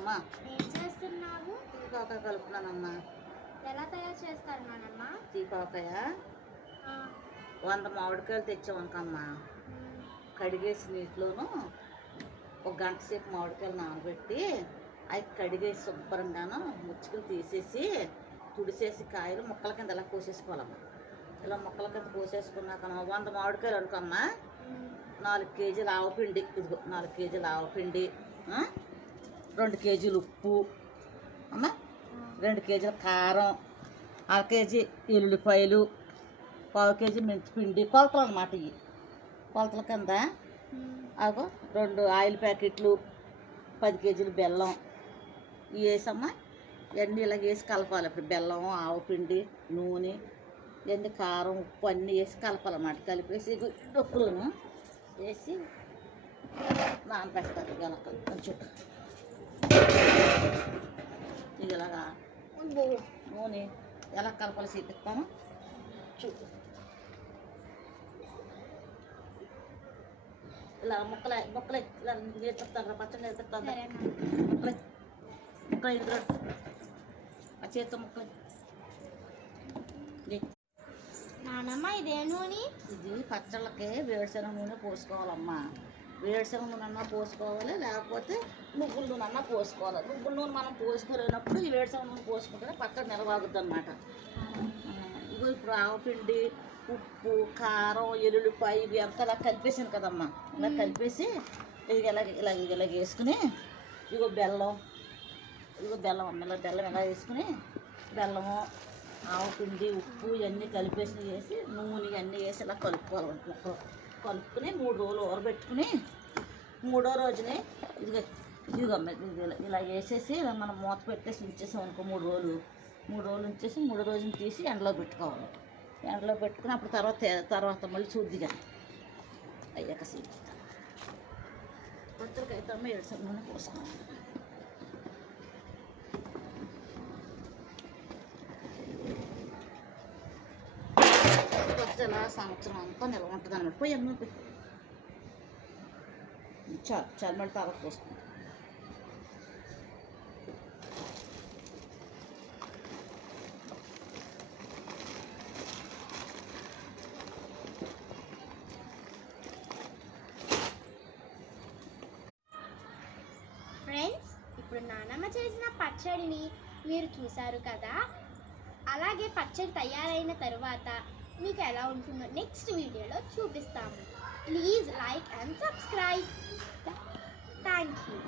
అమ్మా ఏం చేస్తున్నావు? తీపాకాయ కలుపుతున్నానమ్మా. ఎలా తయారు చేస్తారు నానమ్మ? తీపాకాయ 100 మామిడికాయలు తెచ్చామనుకమ్మా. కడిగేసి నీటిలోను ఒక గంట సేపు మామిడికాయలు నానబెట్టి అవి కడిగేసి శుభ్రంగాను ముచ్చుకుని తీసేసి తుడిసేసి కాయలు ముక్కల కింద ఇలా కోసేసుకోవాలమ్మా. ఇలా ముక్కల కింద కోసేసుకున్నాక 100 మామిడికాయలు అనుకోమ్మా. 4 కేజీలు ఆవపిండి, ఇదిగో 4 కేజీలు ఆవపిండి, 2 కేజీలు ఉప్పు అమ్మా, 2 కేజీల కారం, 1/2 కేజీ ఎల్లుల్లిపాయలు, 1/4 కేజీ మెంతిపిండి. కొలతలు అన్నమాట. ఇవి కొలతల కింద అగో 2 ఆయిల్ ప్యాకెట్లు, 10 కేజీలు బెల్లం ఇవి వేసమ్మా. ఇవన్నీ ఇలా వేసి కలపాలి. ఇప్పుడు బెల్లం, ఆవపిండి, నూనె, ఇవన్నీ కారం, ఉప్పు అన్నీ వేసి కలపాలన్నమాట. కలిపేసి డొక్కులను వేసి నానబెట్టాలి. ఇలా కొంచెం ఇది ఇలాగా నూనె ఎలా కలపాలి చూపిస్తాను చూడు. ఇలా ముక్కలే ఇలా నేర్పిస్తాను, పచ్చడి నేర్పిస్తాను. ముక్కలు ఇది ఆ చేతితో ముక్కలు. నానమ్మ ఇదే నూనె? ఇది పచ్చళ్ళకి వేరుశనగ నూనె పోసుకోవాలమ్మా. వేరుశనగ నూనె అన్నా పోసుకోవాలి, లేకపోతే నువ్వుల నూనె అన్నా పోసుకోవాలి. నువ్వుల నూనె మనం పోసుకోలేనప్పుడు ఈ వేరుశనగ నూనె పోసుకుంటే పచ్చడి నిలవాగుద్ది అనమాట. ఇగో ఇప్పుడు ఆవపిండి, ఉప్పు, కారం, ఎల్లుల్లిపాయ ఇవి అంతా ఇలా కలిపేసాను కదమ్మా. ఇలా కలిపేసి ఇది ఇలా వేసుకుని ఇగో బెల్లం అమ్మ, ఇలా బెల్లం ఇలా వేసుకుని బెల్లము, ఆవపిండి, ఉప్పు ఇవన్నీ కలిపేసి వేసి నూనె ఇవన్నీ వేసి ఇలా కలుపుకోవాలి. కలుపుకుని 3 రోజులు ఊరబెట్టుకుని 3వ రోజునే ఇదిగమ్మ ఇలా వేసేసి ఇలా మనం మూత పెట్టేసి ఉంచేసాం అనుకో 3 రోజులు ఉంచేసి 3వ రోజున తీసి ఎండలో పెట్టుకోవాలి. ఎండలో పెట్టుకుని అప్పుడు తర్వాత మళ్ళీ చూద్దిగా అయ్యాక సీట్ పచ్చడికైతే అమ్మ 7 నూనె పోసుకోవాలి. ఇలా సంవత్సరం అంతా నిల్వ ఉంటుంది అన్నమాట. పోయి అమ్మ చాలు మళ్ళీ తర్వాత పోసుకుంటాం. ఫ్రెండ్స్, ఇప్పుడు నానమ్మ చేసిన పచ్చడిని మీరు చూసారు కదా. అలాగే పచ్చడి తయారైన తర్వాత మీకు ఎలా ఉంటుందో నెక్స్ట్ వీడియోలో చూపిస్తాము. Please like and subscribe. Thank you.